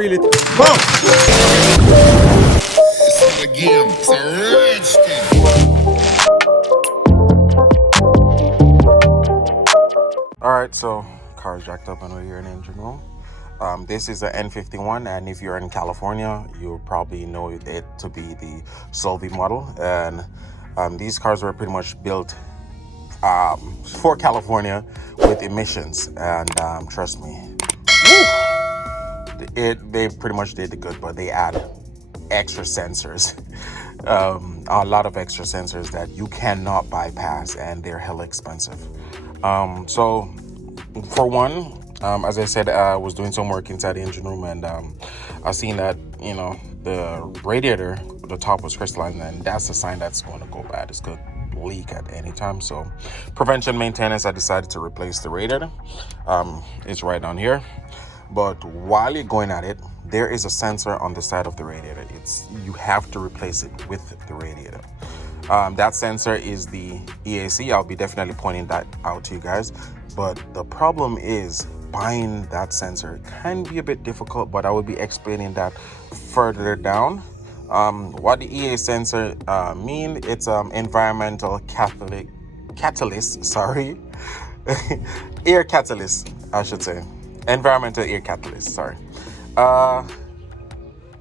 really bump. It's a game. It's a rich thing. All right, so car's jacked up and we're here in the engine room. This is an N51, and if you're in California, you'll probably know it to be the Sulev model. And these cars were pretty much built for California with emissions. And trust me, they pretty much did the good, but they add extra sensors, a lot of extra sensors that you cannot bypass, and they're hella expensive. So for one, as I said, I was doing some work inside the engine room, and I seen that, you know, the radiator, the top was crystalline, and that's a sign that's going to go bad. It's going to leak at any time. So prevention maintenance, I decided to replace the radiator. It's right down here. But while you're going at it, there is a sensor on the side of the radiator. You have to replace it with the radiator. That sensor is the EAC. I'll be definitely pointing that out to you guys. But the problem is buying that sensor can be a bit difficult, but I will be explaining that further down. What the EAC sensor mean, it's environmental catalyst, sorry. Air catalyst, I should say. Environmental air catalyst, sorry.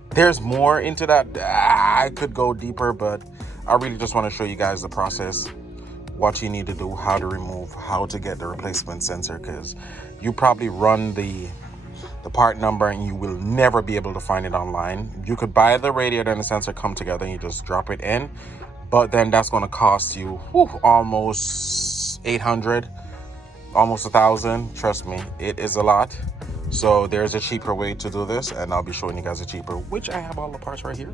There's more into that. I could go deeper, but I really just want to show you guys the process, what you need to do, how to remove, how to get the replacement sensor, because you probably run the part number and you will never be able to find it online. You could buy the radiator and the sensor come together and you just drop it in, but then that's going to cost you almost 800, almost 1,000. Trust me, it is a lot. So there's a cheaper way to do this, and I'll be showing you guys a cheaper, which I have all the parts right here.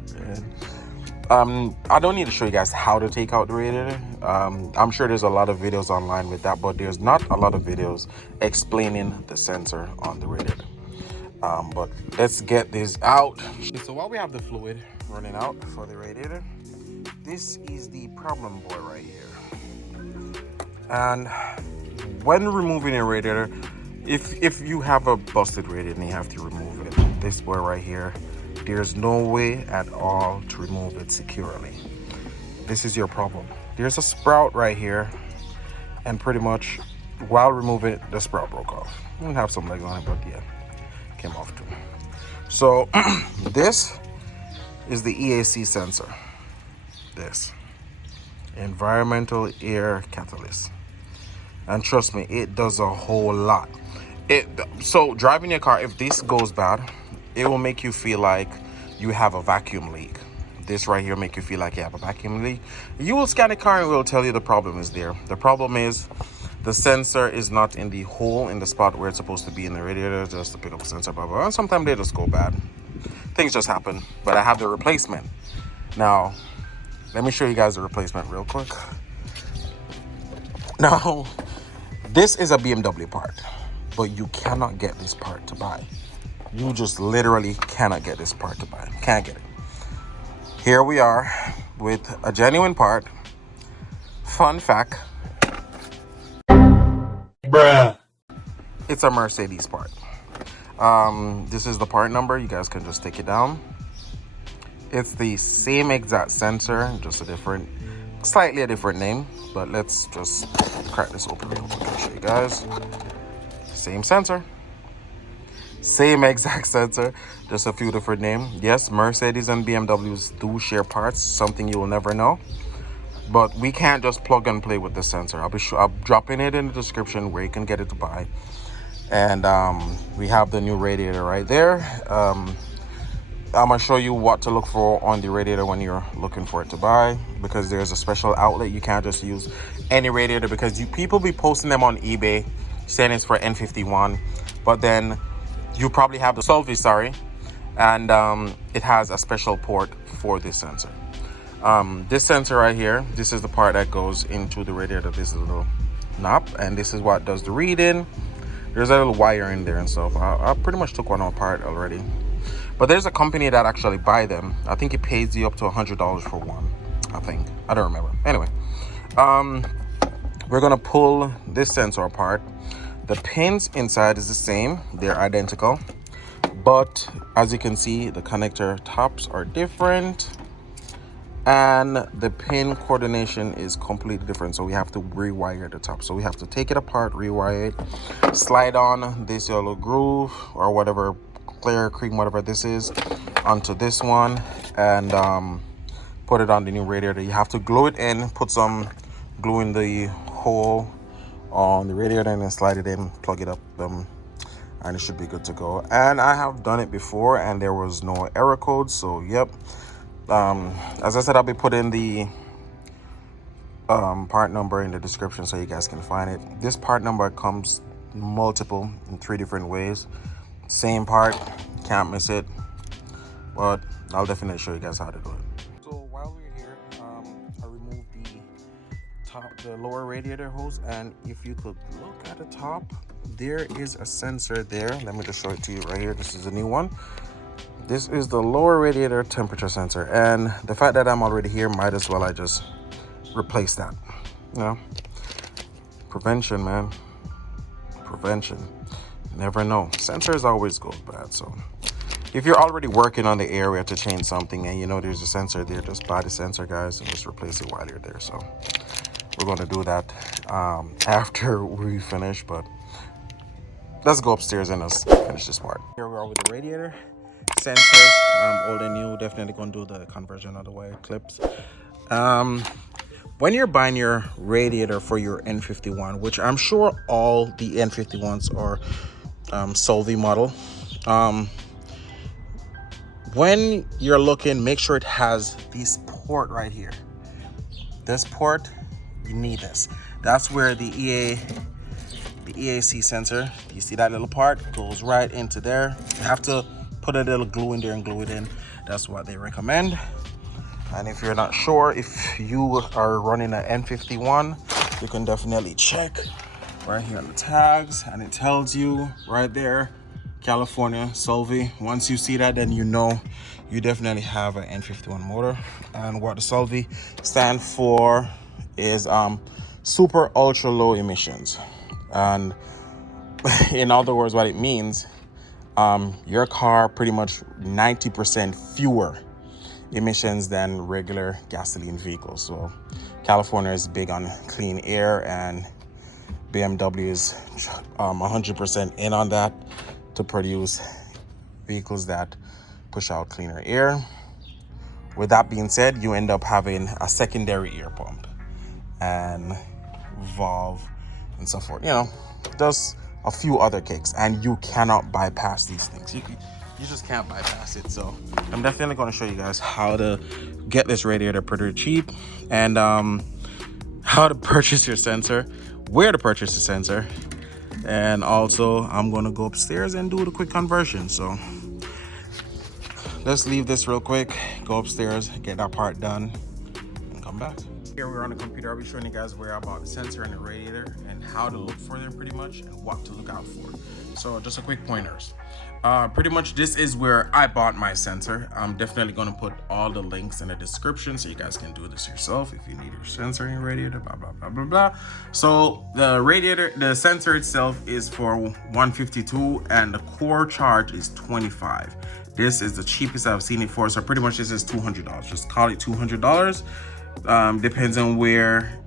And I don't need to show you guys how to take out the radiator. I'm sure there's a lot of videos online with that, but there's not a lot of videos explaining the sensor on the radiator. But let's get this out. So while we have the fluid running out for the radiator, this is the problem boy right here. And when removing a radiator, if you have a busted radiator and you have to remove it, this boy right here, there's no way at all to remove it securely. This is your problem. There's a sprout right here, and pretty much while removing it, the sprout broke off. We have some legs on it, but yeah, came off too. So this is the EAC sensor. This environmental air catalyst, and trust me, it does a whole lot. So driving your car, if this goes bad, it will make you feel like you have a vacuum leak. This right here make you feel like you have a vacuum leak. You will scan the car and it will tell you the problem is there. The problem is the sensor is not in the hole, in the spot where it's supposed to be in the radiator, just to pick up the sensor, blah, blah, blah. Sometimes they just go bad. Things just happen, but I have the replacement. Now, let me show you guys the replacement real quick. Now, this is a BMW part, but you cannot get this part to buy. You just literally cannot get this part to buy. Can't get it. Here we are with a genuine part. Fun fact. Bruh. It's a Mercedes part. This is the part number. You guys can just take it down. It's the same exact sensor, just slightly a different name. But let's just crack this open real quick. I'll show you guys. Same sensor. Same exact sensor, just a few different names. Yes, Mercedes and BMWs do share parts, something you will never know. But we can't just plug and play with the sensor. I'll dropping it in the description where you can get it to buy. And we have the new radiator right there. I'm gonna show you what to look for on the radiator when you're looking for it to buy, because there's a special outlet. You can't just use any radiator, because people be posting them on eBay saying it's for N51, but then you probably have the Sulev, sorry, and it has a special port for this sensor. This sensor right here, this is the part that goes into the radiator. This is a little knob, and this is what does the reading. There's a little wire in there and stuff. I pretty much took one apart already, but there's a company that actually buy them. I think it pays you up to $100 for one. I think, I don't remember. Anyway, we're gonna pull this sensor apart. The pins inside is the same, they're identical, but as you can see, the connector tops are different and the pin coordination is completely different, so we have to rewire the top. So we have to take it apart, rewire it, slide on this yellow groove or whatever, clear cream, whatever this is, onto this one, and put it on the new radiator. You have to glue it in, put some glue in the hole on the radiator, and then slide it in, plug it up, and it should be good to go. And I have done it before and there was no error code, so yep. As I said, I'll be putting the part number in the description so you guys can find it. This part number comes multiple in 3 different ways. Same part, can't miss it, but I'll definitely show you guys how to do it. So while we're here, I removed the lower radiator hose, and if you could look at the top, there is a sensor there. Let me just show it to you right here. This is a new one. This is the lower radiator temperature sensor, and the fact that I'm already here, might as well I just replace that. You know, prevention, man, prevention. Never know, sensors always go bad. So if you're already working on the area to change something and you know there's a sensor there, just buy the sensor, guys, and just replace it while you're there. So we're going to do that after we finish, but let's go upstairs and let's finish this part. Here we are with the radiator sensors, old and new. Definitely gonna do the conversion of the wire clips. When you're buying your radiator for your N51, which I'm sure all the N51s are Sulev model, when you're looking, make sure it has this port right here. This port, you need this. That's where the EAC sensor, you see that little part, goes right into there. You have to put a little glue in there and glue it in. That's what they recommend. And if you're not sure if you are running an N51, you can definitely check right here on the tags, and it tells you right there, California, Sulev. Once you see that, then you know you definitely have an N51 motor. And what the Sulev stand for is super ultra low emissions. And in other words, what it means, your car pretty much 90% fewer emissions than regular gasoline vehicles. So California is big on clean air, and BMW is 100% in on that to produce vehicles that push out cleaner air. With that being said, you end up having a secondary air pump and valve and so forth, you know, just a few other kicks, and you cannot bypass these things. You just can't bypass it. So I'm definitely going to show you guys how to get this radiator pretty cheap, and how to purchase your sensor, where to purchase the sensor, and also I'm going to go upstairs and do the quick conversion. So let's leave this real quick, go upstairs, get that part done, and come back. Here we're on the computer. I'll be showing you guys where I bought the sensor and the radiator and how to look for them pretty much, and what to look out for. So just a quick pointers. Pretty much this is where I bought my sensor. I'm definitely going to put all the links in the description so you guys can do this yourself if you need your sensor and radiator, blah blah blah blah blah. So the sensor itself is for 152 and the core charge is 25. This is the cheapest I've seen it for, so pretty much this is $200. Just call it $200. Depends on where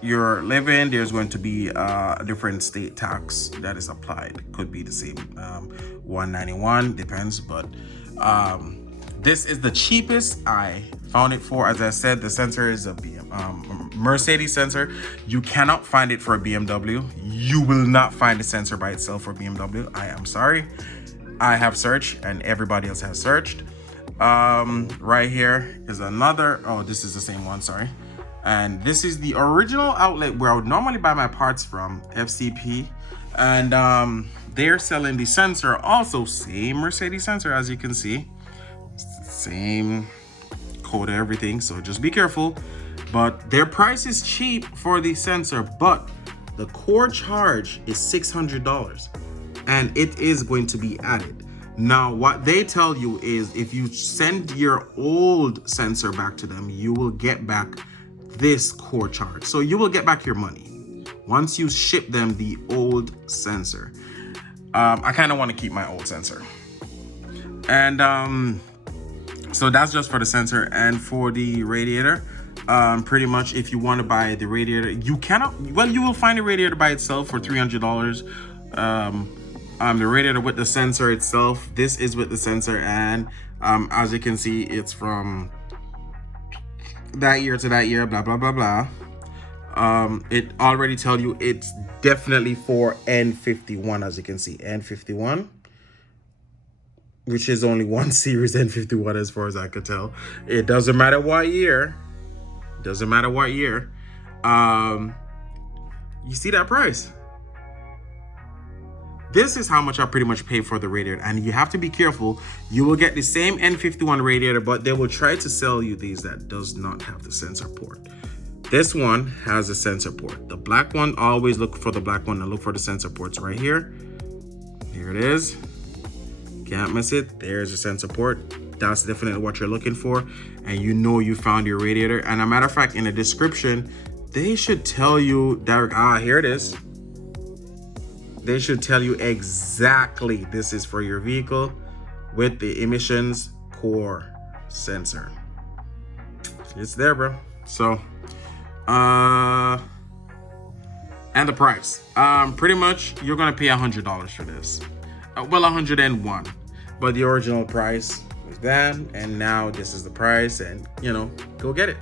you're living. There's going to be a different state tax that is applied. Could be the same, 191, depends, but this is the cheapest I found it for. As I said, the sensor is a Mercedes sensor. You cannot find it for a BMW. You will not find the sensor by itself for BMW. I am sorry. I have searched and everybody else has searched. Right here is another, oh, this is the same one, sorry. And this is the original outlet where I would normally buy my parts from, FCP. And they're selling the sensor also, same Mercedes sensor, as you can see. Same code, everything, so just be careful. But their price is cheap for the sensor, but the core charge is $600 and it is going to be added. Now, what they tell you is if you send your old sensor back to them, you will get back this core charge. So you will get back your money once you ship them the old sensor. I kind of want to keep my old sensor. And so that's just for the sensor. And for the radiator, pretty much if you want to buy the radiator, you cannot, well, you will find a radiator by itself for $300. The radiator with the sensor itself, this is with the sensor, and as you can see, it's from that year to that year, blah blah blah blah. It already tell you it's definitely for N51, as you can see, N51, which is only one series, N51, as far as I could tell. It doesn't matter what year. Doesn't matter what year. You see that price? This is how much I pretty much pay for the radiator, and you have to be careful. You will get the same N51 radiator, but they will try to sell you these that does not have the sensor port. This one has a sensor port. The black one, always look for the black one and look for the sensor ports right here. Here it is. Can't miss it. There's a sensor port. That's definitely what you're looking for, and you know you found your radiator. And a matter of fact, in the description, they should tell you that, here it is. They should tell you exactly this is for your vehicle with the emissions core sensor. It's there, bro. So, and the price. Pretty much you're gonna pay $100 for this. Well, 101, but the original price was that, and now this is the price, and you know, go get it.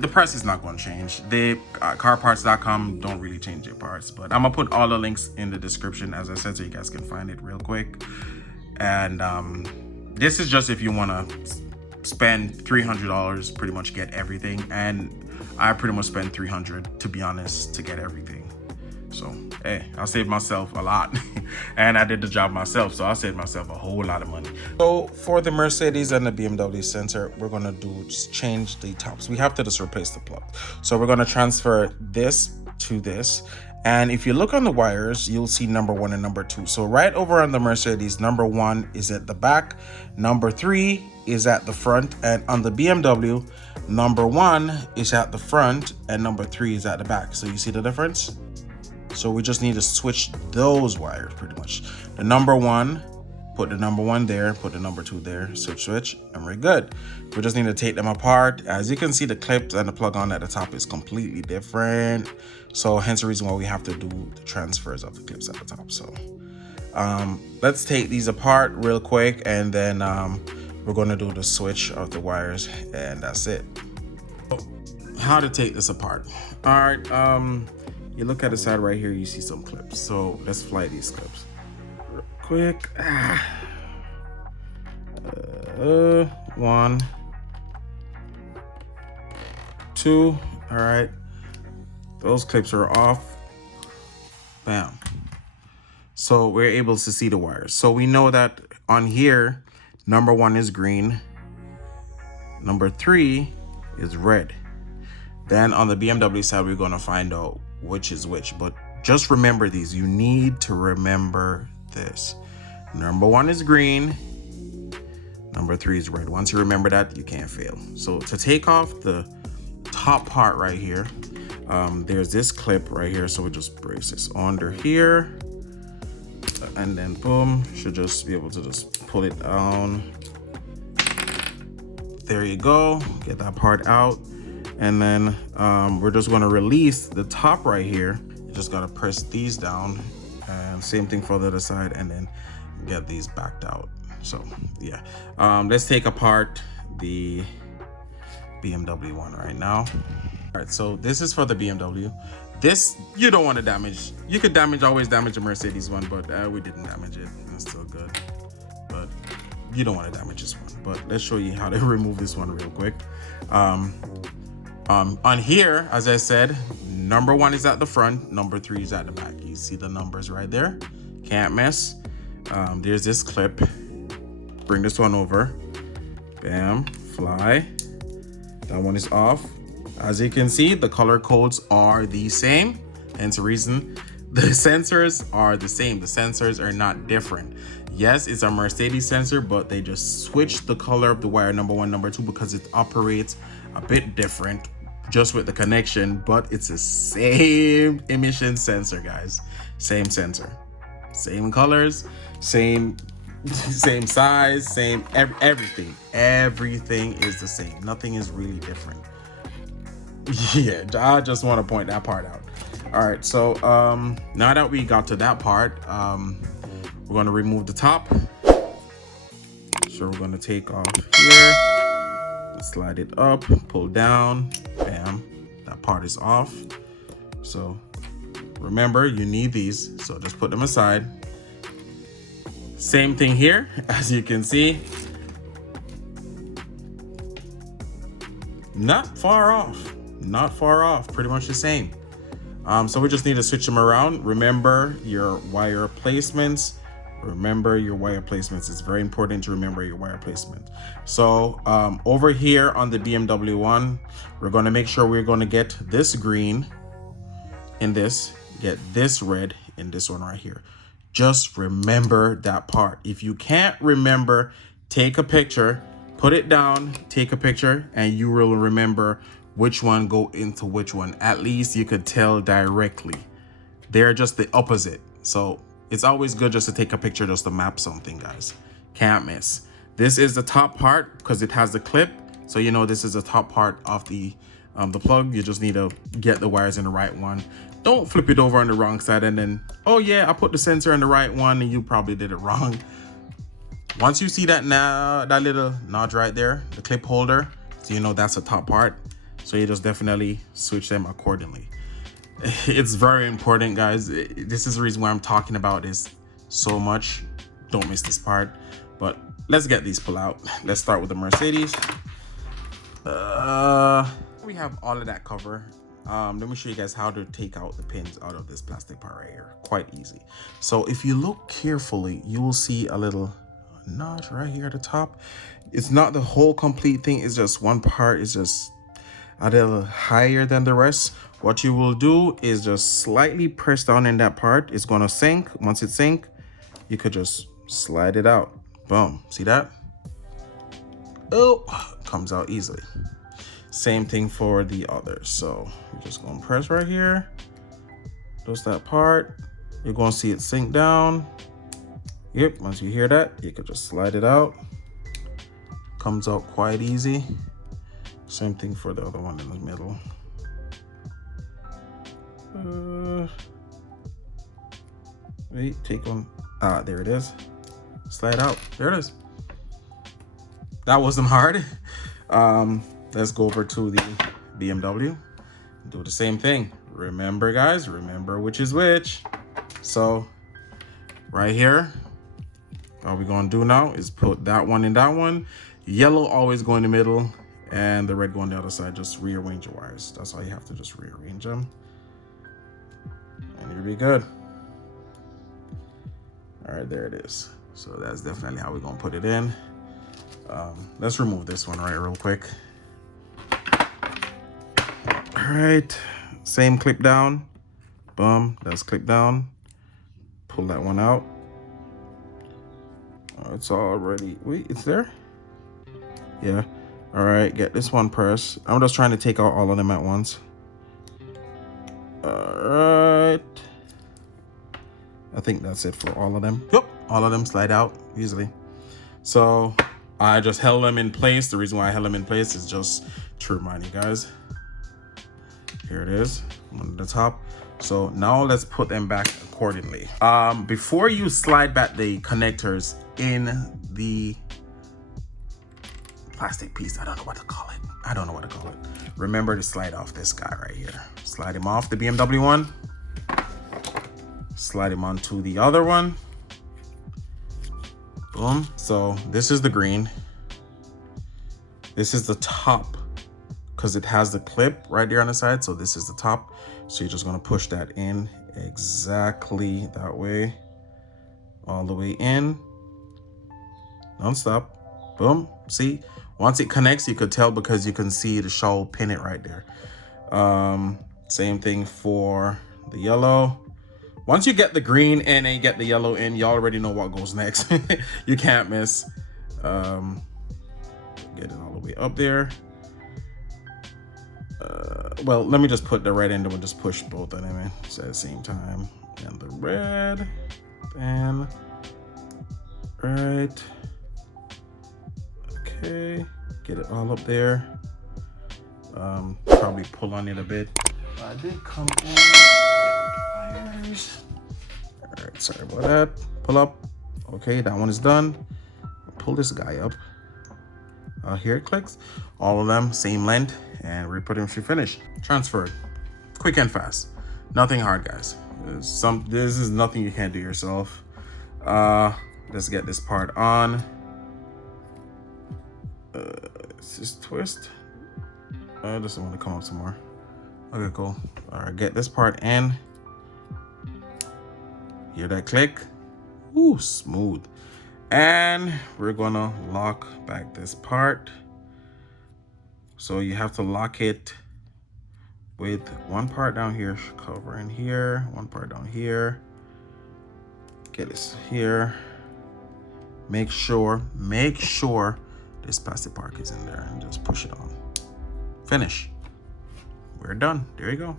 The price is not going to change. They carparts.com don't really change their parts, but I'm gonna put all the links in the description, as I said, so you guys can find it real quick. And this is just if you want to spend $300, pretty much get everything, and I pretty much spend $300, to be honest, to get everything. So hey, I saved myself a lot and I did the job myself, so I saved myself a whole lot of money. So for the Mercedes and the BMW sensor, we're gonna just change the tops. We have to just replace the plug. So we're gonna transfer this to this, and if you look on the wires, you'll see number 1 and number 2. So right over on the Mercedes, number 1 is at the back, number 3 is at the front, and on the BMW, number 1 is at the front and number 3 is at the back. So you see the difference? So we just need to switch those wires pretty much. The number 1, put the number 1 there, put the number 2 there, switch, and we're good. We just need to take them apart. As you can see, the clips and the plug on at the top is completely different. So hence the reason why we have to do the transfers of the clips at the top. So let's take these apart real quick, and then we're gonna do the switch of the wires, and that's it. How to take this apart. All right, you look at the side right here, you see some clips. So let's fly these clips real quick. 1, 2, all right. Those clips are off, bam. So we're able to see the wires. So we know that on here, number 1 is green, number 3 is red. Then on the BMW side, we're gonna find out which is which, but just remember these. You need to remember this. Number 1 is green, number 3 is red. Once you remember that, you can't fail. So to take off the top part right here, there's this clip right here, so we just brace this under here, and then boom, should just be able to just pull it down. There you go, get that part out. And then we're just going to release the top right here. You just got to press these down, and same thing for the other side, and then get these backed out. So yeah, let's take apart the BMW one right now. All right, so this is for the BMW. This you don't want to damage. You could always damage the Mercedes one, but we didn't damage it. It's still good, but you don't want to damage this one. But let's show you how to remove this one real quick. On here, as I said, number 1 is at the front, number 3 is at the back. You see the numbers right there, can't miss. There's this clip, bring this one over, bam, fly. That one is off. As you can see, the color codes are the same, hence the reason the sensors are the same. The sensors are not different. Yes, it's a Mercedes sensor, but they just switched the color of the wire number 1, number 2, because it operates a bit different just with the connection, but it's the same emission sensor, guys. Same sensor, same colors, same Same size, same everything. Everything is the same. Nothing is really different. Yeah, I just want to point that part out. All right, so now that we got to that part, we're going to remove the top. So we're going to take off here, slide it up, pull down, bam, that part is off. So remember, you need these, so just put them aside. Same thing here, as you can see, not far off, pretty much the same. So we just need to switch them around. Remember your wire placements. It's very important to remember your wire placement. So over here on the BMW one, we're going to make sure we're going to get this green in this, get this red in this one right here. Just remember that part. If you can't remember, take a picture, put it down, take a picture, and you will remember which one go into which one. At least you could tell directly. They're just the opposite. So it's always good just to take a picture just to map something, guys. Can't miss. This is the top part because it has the clip. So you know this is the top part of the plug. You just need to get the wires in the right one. Don't flip it over on the wrong side and then, oh yeah, I put the sensor in the right one and you probably did it wrong. Once you see that now, that little notch right there, the clip holder, so you know that's the top part. So you just definitely switch them accordingly. It's very important, guys. This is the reason why I'm talking about this so much. Don't miss this part. But let's get these pulled out. Let's start with the Mercedes. We have all of that covered. Let me show you guys how to take out the pins out of this plastic part right here. Quite easy. So if you look carefully, you will see a little notch right here at the top. It's not the whole complete thing. It's just one part. It's just a little higher than the rest. What you will do is just slightly press down in that part. It's going to sink. Once it sinks, you could just slide it out. Boom. See that? Oh, comes out easily. Same thing for the others. So you're just going to press right here. Just that part. You're going to see it sink down. Yep. Once you hear that, you could just slide it out. Comes out quite easy. Same thing for the other one in the middle. Wait, take one. Ah, there it is. Slide out. There it is. That wasn't hard. Let's go over to the BMW. Do the same thing. Remember, guys, remember which is which. So right here, all we're gonna do now is put that one in that one. Yellow always go in the middle and the red go on the other side. Just rearrange your wires. That's all you have to just rearrange them. And you'll be good. All right, there it is. So that's definitely how we're gonna put it in. Let's remove this one right real quick. All right, same clip down. Boom, that's clip down. Pull that one out. Oh, it's already, wait, it's there? Yeah. All right, get this one pressed. I'm just trying to take out all of them at once. All right. I think that's it for all of them. Yep, all of them slide out easily. So I just held them in place. The reason why I held them in place is just to remind you guys. Here it is on the top. So now let's put them back accordingly. Before you slide back the connectors in the plastic piece, I don't know what to call it. Remember to slide off this guy right here. Slide him off the BMW one. Slide him onto the other one. Boom. So this is the green. This is the top because it has the clip right there on the side. So this is the top. So you're just going to push that in exactly that way. All the way in. Non-stop. Boom. See? Once it connects, you could tell because you can see the show pin it right there. Same thing for the yellow. Once you get the green in and you get the yellow in, you already know what goes next. You can't miss. Get it all the way up there. Well, let me just put the red in, then we'll just push both of them in at the same time. And the red, and Right. Okay, get it all up there. Probably pull on it a bit. I did come in pliers. All right, sorry about that. Pull up. Okay, that one is done. Pull this guy up. Here it clicks. All of them same length, and we're pretty much finished. Transferred, quick and fast. Nothing hard, guys. This is nothing you can't do yourself. Let's get this part on. Let's just twist. This doesn't want to come up some more. Okay, cool. All right, get this part in. Hear that click? Ooh, smooth. And we're gonna lock back this part. So you have to lock it with one part down here, cover in here, one part down here. Get this here. Make sure this plastic part is in there, and just push it on. Finish. We're done. There you go.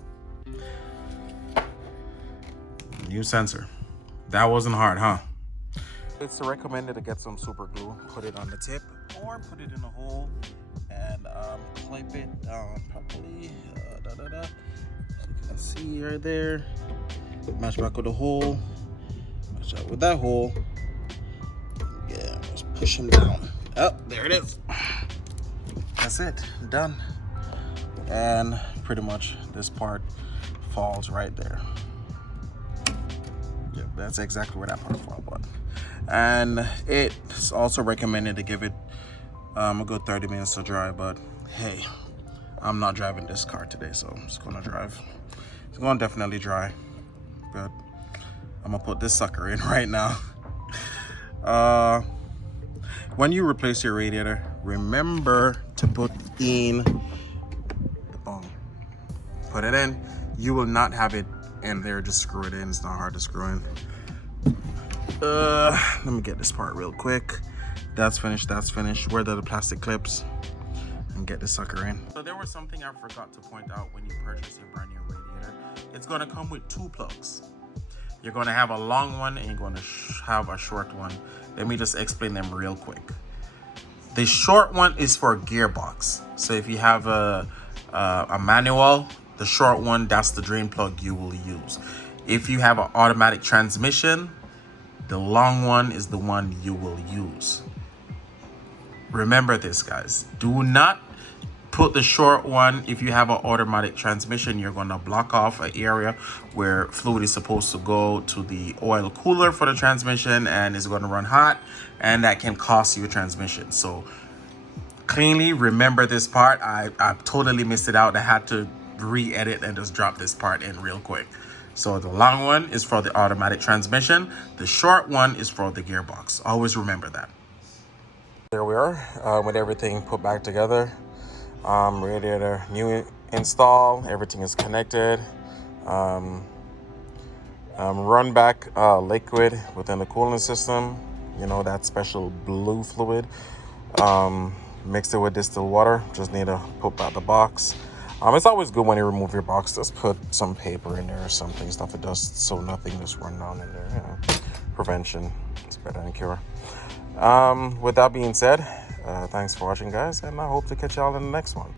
New sensor. That wasn't hard, huh? It's recommended to get some super glue, put it on the tip, or put it in a hole and clip it down properly. You can see right there. Match back with the hole. Match up with that hole. Yeah, just push him down. Oh, there it is. That's it. Done. And pretty much this part falls right there. Yep, that's exactly where that part falls on. And it's also recommended to give it a good 30 minutes to dry, but hey, I'm not driving this car today, so I'm just gonna drive. It's gonna definitely dry, but I'm gonna put this sucker in right now. When you replace your radiator, remember to put in the bung. Put it in. You will not have it in there, just screw it in. It's not hard to screw in. Let me get this part real quick. That's finished. Where are the plastic clips? And get this sucker in. So there was something I forgot to point out when you purchase your brand new radiator. It's gonna come with two plugs. You're gonna have a long one and you're gonna have a short one. Let me just explain them real quick. The short one is for gearbox. So if you have a manual, the short one, that's the drain plug you will use. If you have an automatic transmission, the long one is the one you will use. Remember this, guys. Do not put the short one. If you have an automatic transmission, you're going to block off an area where fluid is supposed to go to the oil cooler for the transmission, and it's going to run hot, and that can cost you a transmission. So cleanly remember this part. I totally missed it out. I had to re-edit and just drop this part in real quick. So the long one is for the automatic transmission. The short one is for the gearbox. Always remember that. There we are with everything put back together. Radiator new install. Everything is connected. Run back liquid within the cooling system. You know, that special blue fluid. Mixed it with distilled water. Just need to put back the box. It's always good when you remove your box, just put some paper in there or something, stuff it does so nothing just run down in there. You know, prevention is better than cure. With that being said, thanks for watching, guys, and I hope to catch y'all in the next one.